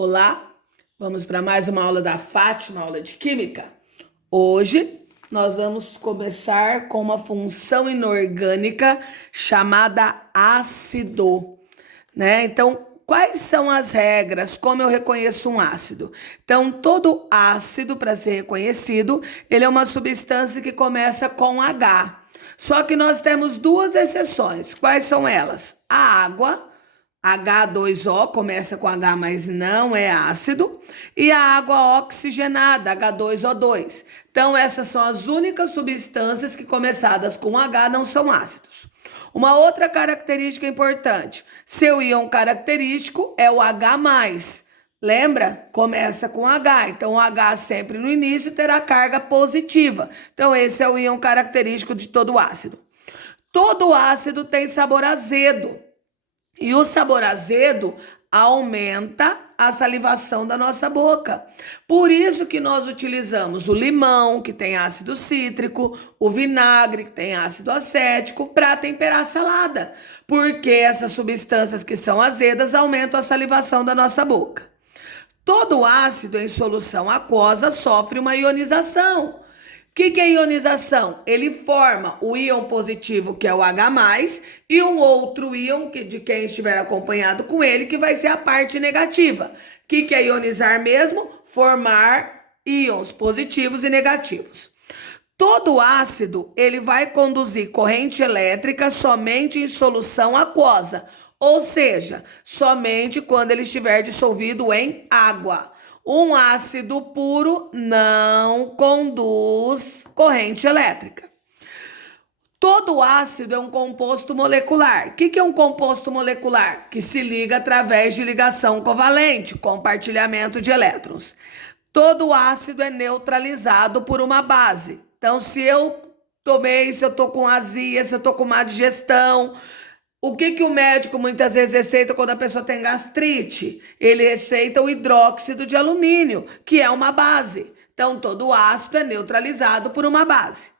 Olá, vamos para mais uma aula da Fátima, aula de Química. Hoje nós vamos começar com uma função inorgânica chamada ácido, né? Então, quais são as regras? Como eu reconheço um ácido? Então, todo ácido, para ser reconhecido, ele é uma substância que começa com H. Só que nós temos duas exceções. Quais são elas? A água, H2O, começa com H, mas não é ácido, e a água oxigenada, H2O2. Então, essas são as únicas substâncias que, começadas com H, não são ácidos. Uma outra característica importante, seu íon característico é o H+. Lembra? Começa com H, então o H sempre no início terá carga positiva. Então, esse é o íon característico de todo ácido. Todo ácido tem sabor azedo. E o sabor azedo aumenta a salivação da nossa boca. Por isso que nós utilizamos o limão, que tem ácido cítrico, o vinagre, que tem ácido acético, para temperar a salada. Porque essas substâncias que são azedas aumentam a salivação da nossa boca. Todo ácido em solução aquosa sofre uma ionização. O que é ionização? Ele forma o íon positivo, que é o H+, e um outro íon de quem estiver acompanhado com ele, que vai ser a parte negativa. O que é ionizar mesmo? Formar íons positivos e negativos. Todo ácido, ele vai conduzir corrente elétrica somente em solução aquosa, ou seja, somente quando ele estiver dissolvido em água. Um ácido puro não conduz corrente elétrica. Todo ácido é um composto molecular. O que é um composto molecular? Que se liga através de ligação covalente, compartilhamento de elétrons. Todo ácido é neutralizado por uma base. Então, se eu estou com azia, se eu estou com má digestão, o que o médico muitas vezes receita quando a pessoa tem gastrite? Ele receita o hidróxido de alumínio, que é uma base. Então, todo ácido é neutralizado por uma base.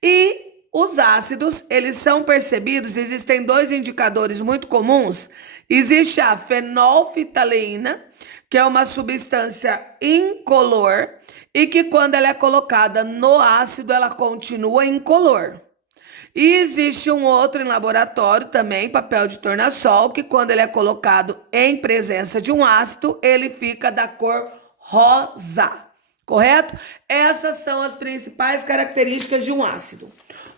E os ácidos, eles são percebidos, existem dois indicadores muito comuns. Existe a fenolftaleína, que é uma substância incolor, e que quando ela é colocada no ácido, ela continua incolor. E existe um outro em laboratório também, papel de tornassol, que quando ele é colocado em presença de um ácido, ele fica da cor rosa, correto? Essas são as principais características de um ácido.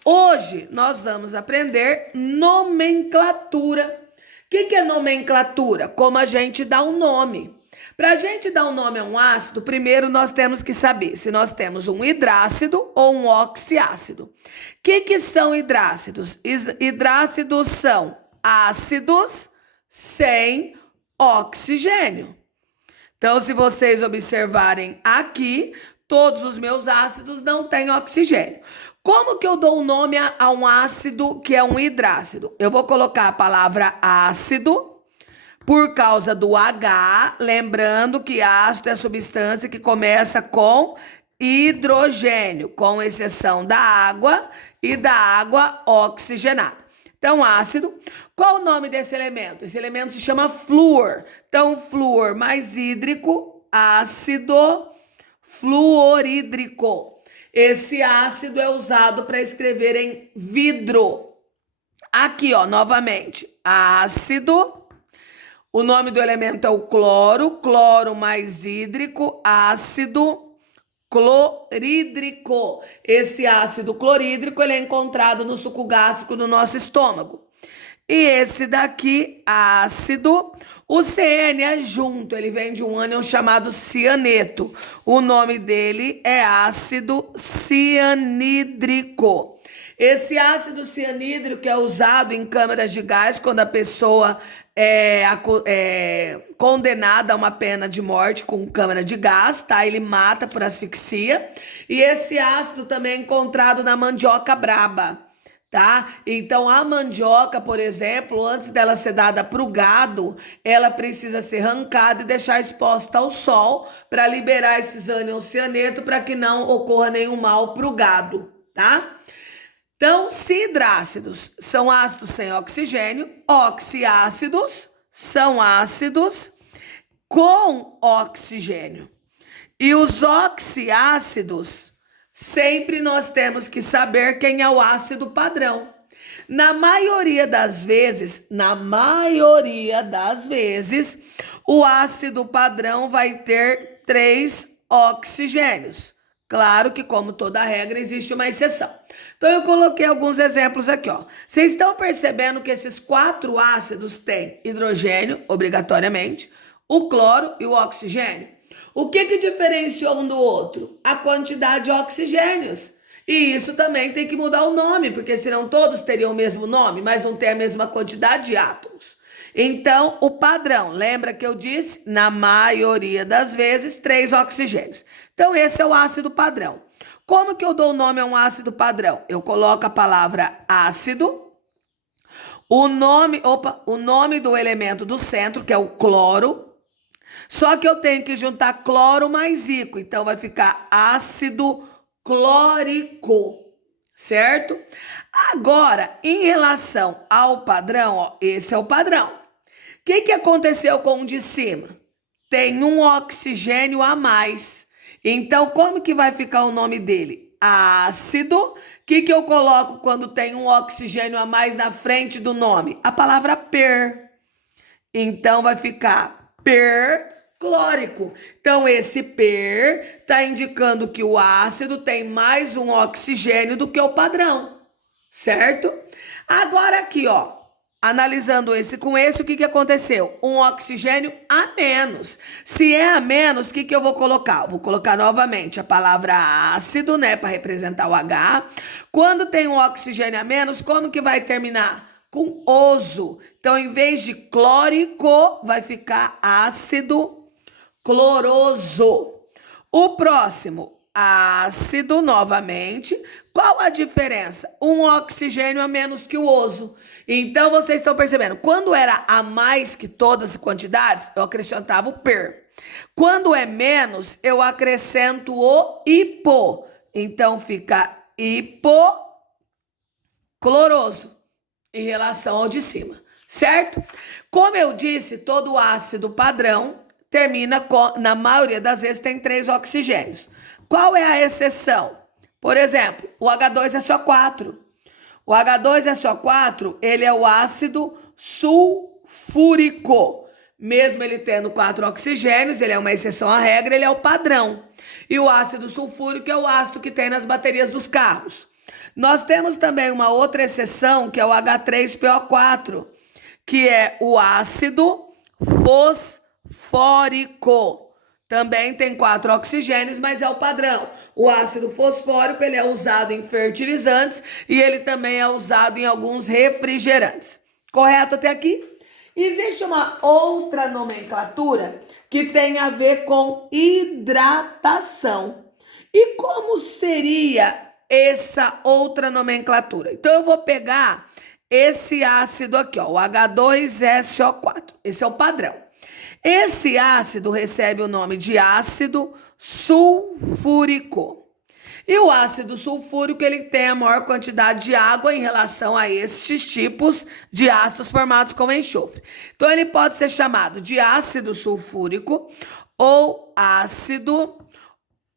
Hoje nós vamos aprender nomenclatura. O que é nomenclatura? Como a gente dá um nome. Para a gente dar um nome a um ácido, primeiro nós temos que saber se nós temos um hidrácido ou um oxiácido. O que são hidrácidos? Hidrácidos são ácidos sem oxigênio. Então, se vocês observarem aqui, todos os meus ácidos não têm oxigênio. Como que eu dou um nome a um ácido que é um hidrácido? Eu vou colocar a palavra ácido por causa do H, lembrando que ácido é a substância que começa com hidrogênio, com exceção da água e da água oxigenada. Então, ácido. Qual o nome desse elemento? Esse elemento se chama flúor. Então, flúor mais hídrico, ácido fluorídrico. Esse ácido é usado para escrever em vidro. Aqui, ó, novamente, ácido. O nome do elemento é o cloro, cloro mais hídrico, ácido clorídrico. Esse ácido clorídrico ele é encontrado no suco gástrico do nosso estômago. E esse daqui, ácido, o CN é junto, ele vem de um ânion chamado cianeto. O nome dele é ácido cianídrico. Esse ácido cianídrico é usado em câmaras de gás quando a pessoa é condenada a uma pena de morte com câmara de gás, tá? Ele mata por asfixia. E esse ácido também é encontrado na mandioca braba, tá? Então, a mandioca, por exemplo, antes dela ser dada para o gado, ela precisa ser arrancada e deixar exposta ao sol para liberar esses ânions cianeto para que não ocorra nenhum mal para o gado, tá? Então, se hidrácidos são ácidos sem oxigênio, oxiácidos são ácidos com oxigênio. E os oxiácidos, sempre nós temos que saber quem é o ácido padrão. Na maioria das vezes, o ácido padrão vai ter 3 oxigênios. Claro que, como toda regra, existe uma exceção. Então, eu coloquei alguns exemplos aqui, ó. Vocês estão percebendo que esses 4 ácidos têm hidrogênio, obrigatoriamente, o cloro e o oxigênio? O que diferencia um do outro? A quantidade de oxigênios. E isso também tem que mudar o nome, porque senão todos teriam o mesmo nome, mas não tem a mesma quantidade de átomos. Então, o padrão, lembra que eu disse? Na maioria das vezes, 3 oxigênios. Então, esse é o ácido padrão. Como que eu dou o nome a um ácido padrão? Eu coloco a palavra ácido, o nome do elemento do centro, que é o cloro, só que eu tenho que juntar cloro mais ico, então vai ficar ácido clórico, certo? Agora, em relação ao padrão, ó, esse é o padrão. O que aconteceu com o de cima? Tem um oxigênio a mais. Então, como que vai ficar o nome dele? Ácido. O que eu coloco quando tem um oxigênio a mais na frente do nome? A palavra per. Então, vai ficar perclórico. Então, esse per está indicando que o ácido tem mais um oxigênio do que o padrão, certo? Agora aqui, ó. Analisando esse com esse, o que aconteceu? Um oxigênio a menos. Se é a menos, o que eu vou colocar? Eu vou colocar novamente a palavra ácido, né, para representar o H. Quando tem um oxigênio a menos, como que vai terminar? Com oso. Então, em vez de clórico, vai ficar ácido cloroso. O próximo, ácido, novamente. Qual a diferença? Um oxigênio a menos que o oso. Então, vocês estão percebendo, quando era a mais que todas as quantidades, eu acrescentava o per. Quando é menos, eu acrescento o hipo. Então, fica hipocloroso em relação ao de cima, certo? Como eu disse, todo ácido padrão termina com, na maioria das vezes, tem 3 oxigênios. Qual é a exceção? Por exemplo, o H2SO4. O H2SO4, ele é o ácido sulfúrico. Mesmo ele tendo 4 oxigênios, ele é uma exceção à regra, ele é o padrão. E o ácido sulfúrico é o ácido que tem nas baterias dos carros. Nós temos também uma outra exceção, que é o H3PO4, que é o ácido fosfórico. Também tem 4 oxigênios, mas é o padrão. O ácido fosfórico, ele é usado em fertilizantes e ele também é usado em alguns refrigerantes. Correto até aqui? Existe uma outra nomenclatura que tem a ver com hidratação. E como seria essa outra nomenclatura? Então, eu vou pegar esse ácido aqui, ó, o H2SO4. Esse é o padrão. Esse ácido recebe o nome de ácido sulfúrico. E o ácido sulfúrico, ele tem a maior quantidade de água em relação a estes tipos de ácidos formados com enxofre. Então, ele pode ser chamado de ácido sulfúrico ou ácido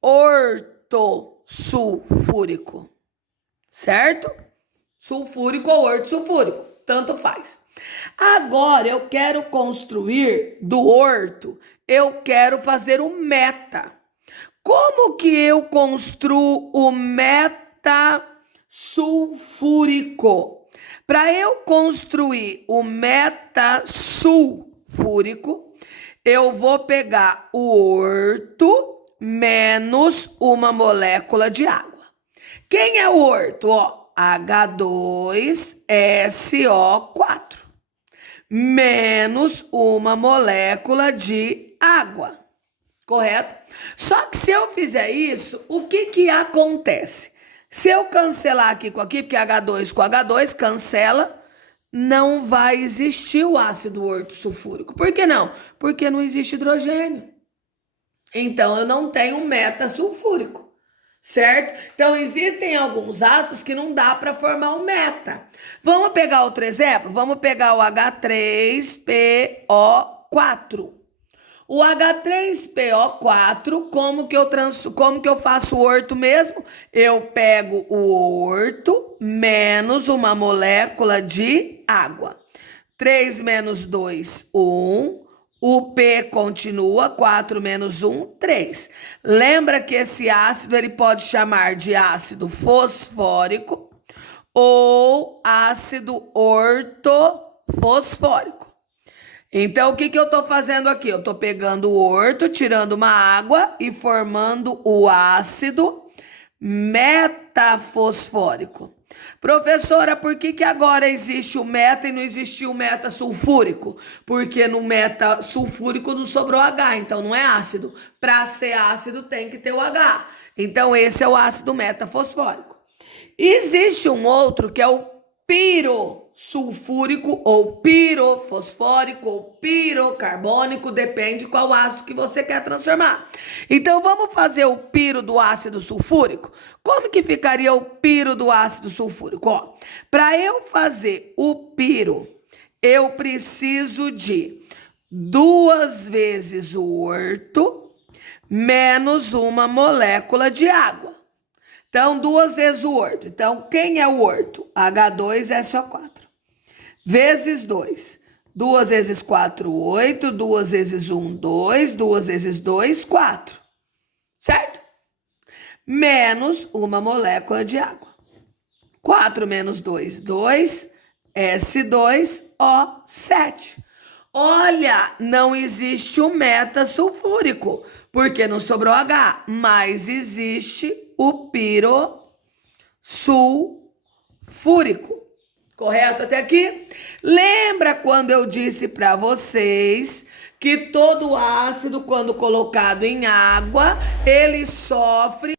ortosulfúrico, certo? Sulfúrico ou ortosulfúrico, tanto faz. Agora, eu quero construir do orto, eu quero fazer o meta. Como que eu construo o metasulfúrico? Para eu construir o metasulfúrico, eu vou pegar o orto menos uma molécula de água. Quem é o orto? Ó, H2SO4 menos uma molécula de água, correto? Só que se eu fizer isso, o que acontece? Se eu cancelar aqui com aqui, porque H2 com H2 cancela, não vai existir o ácido ortosulfúrico. Por que não? Porque não existe hidrogênio. Então, eu não tenho metasulfúrico, certo? Então, existem alguns ácidos que não dá para formar um meta. Vamos pegar outro exemplo? Vamos pegar o H3PO4. O H3PO4, como que eu faço o orto mesmo? Eu pego o orto menos uma molécula de água. 3 menos 2, 1. O P continua, 4 menos 1, 3. Lembra que esse ácido ele pode chamar de ácido fosfórico ou ácido ortofosfórico. Então, o que eu estou fazendo aqui? Eu estou pegando o orto, tirando uma água e formando o ácido metafosfórico. Professora, por que agora existe o meta e não existiu o metasulfúrico? Porque no metasulfúrico não sobrou H, então não é ácido. Para ser ácido tem que ter o H. Então esse é o ácido metafosfórico. Existe um outro que é o pirosulfúrico ou pirofosfórico ou pirocarbônico, depende qual ácido que você quer transformar. Então vamos fazer o piro do ácido sulfúrico? Como que ficaria o piro do ácido sulfúrico? Ó, para eu fazer o piro, eu preciso de 2 vezes o orto menos uma molécula de água. Então, 2 vezes o orto. Então, quem é o orto? H2SO4. Vezes 2. 2 vezes 4, 8. 2 vezes 1, 2. 2 vezes 2, 4. Certo? Menos uma molécula de água. 4 menos 2, 2. S2O7. Olha, não existe o metasulfúrico, porque não sobrou H, mas existe o pirosulfúrico. Correto até aqui? Lembra quando eu disse para vocês que todo ácido, quando colocado em água, ele sofre.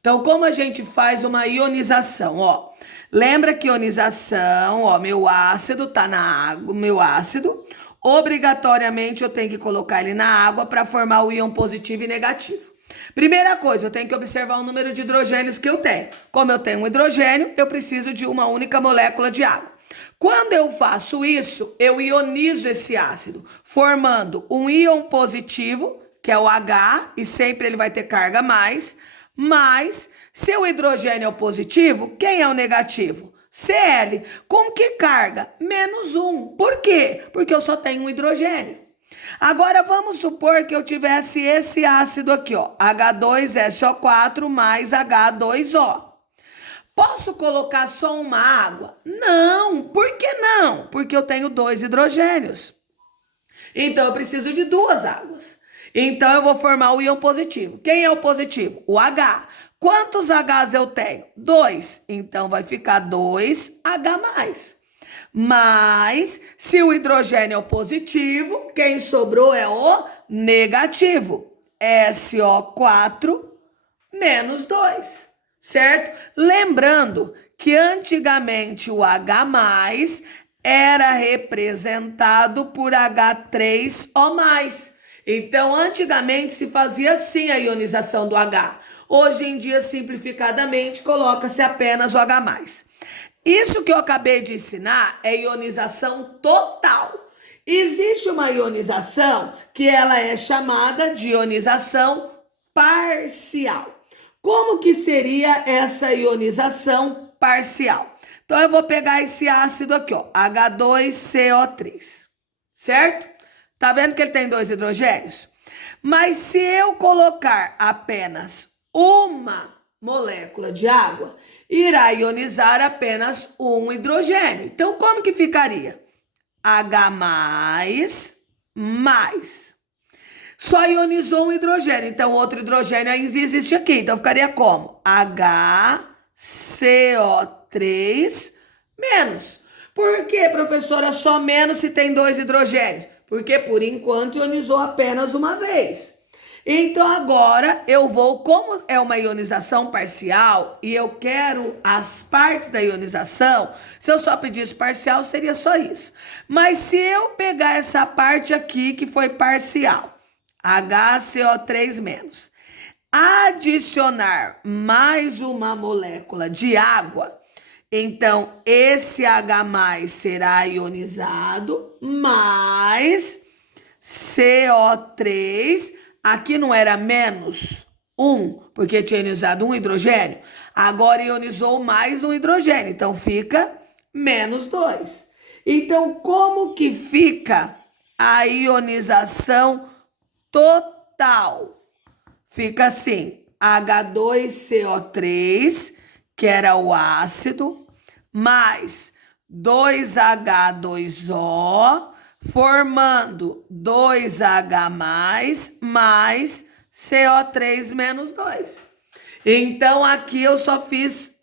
Então, como a gente faz uma ionização? Ó, lembra que ionização, ó, meu ácido tá na água, meu ácido, obrigatoriamente eu tenho que colocar ele na água para formar o íon positivo e negativo. Primeira coisa, eu tenho que observar o número de hidrogênios que eu tenho. Como eu tenho um hidrogênio, eu preciso de uma única molécula de água. Quando eu faço isso, eu ionizo esse ácido, formando um íon positivo, que é o H, e sempre ele vai ter carga mais, mas se o hidrogênio é o positivo, quem é o negativo? Cl. Com que carga? Menos 1. Por quê? Porque eu só tenho um hidrogênio. Agora vamos supor que eu tivesse esse ácido aqui, ó, H2SO4 mais H2O. Posso colocar só uma água? Não. Por que não? Porque eu tenho 2 hidrogênios. Então eu preciso de 2 águas. Então eu vou formar o íon positivo. Quem é o positivo? O H. Quantos Hs eu tenho? 2. Então vai ficar 2H+. Mas, se o hidrogênio é o positivo, quem sobrou é o negativo. SO4 menos 2, certo? Lembrando que antigamente o H+ era representado por H3O+. Então, antigamente se fazia assim a ionização do H. Hoje em dia, simplificadamente, coloca-se apenas o H+. Isso que eu acabei de ensinar é ionização total. Existe uma ionização que ela é chamada de ionização parcial. Como que seria essa ionização parcial? Então, eu vou pegar esse ácido aqui, ó, H2CO3, certo? Tá vendo que ele tem 2 hidrogênios? Mas se eu colocar apenas uma molécula de água, irá ionizar apenas um hidrogênio. Então, como que ficaria? H+. Só ionizou um hidrogênio, então outro hidrogênio ainda existe aqui. Então, ficaria como? HCO3 menos. Por que, professora, só menos se tem 2 hidrogênios? Porque, por enquanto, ionizou apenas uma vez. Então, agora eu vou, como é uma ionização parcial e eu quero as partes da ionização, se eu só pedisse parcial, seria só isso. Mas se eu pegar essa parte aqui, que foi parcial, HCO3-, adicionar mais uma molécula de água, então esse H+ será ionizado, mas CO3, aqui não era menos 1, porque tinha ionizado um hidrogênio, agora ionizou mais um hidrogênio, então fica menos 2. Então, como que fica a ionização total? Fica assim, H2CO3, que era o ácido, mais 2H2O, formando 2H+, mais CO3 menos 2. Então, aqui eu fiz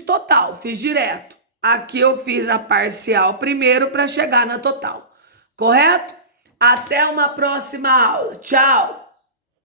total, fiz direto. Aqui eu fiz a parcial primeiro para chegar na total. Correto? Até uma próxima aula. Tchau!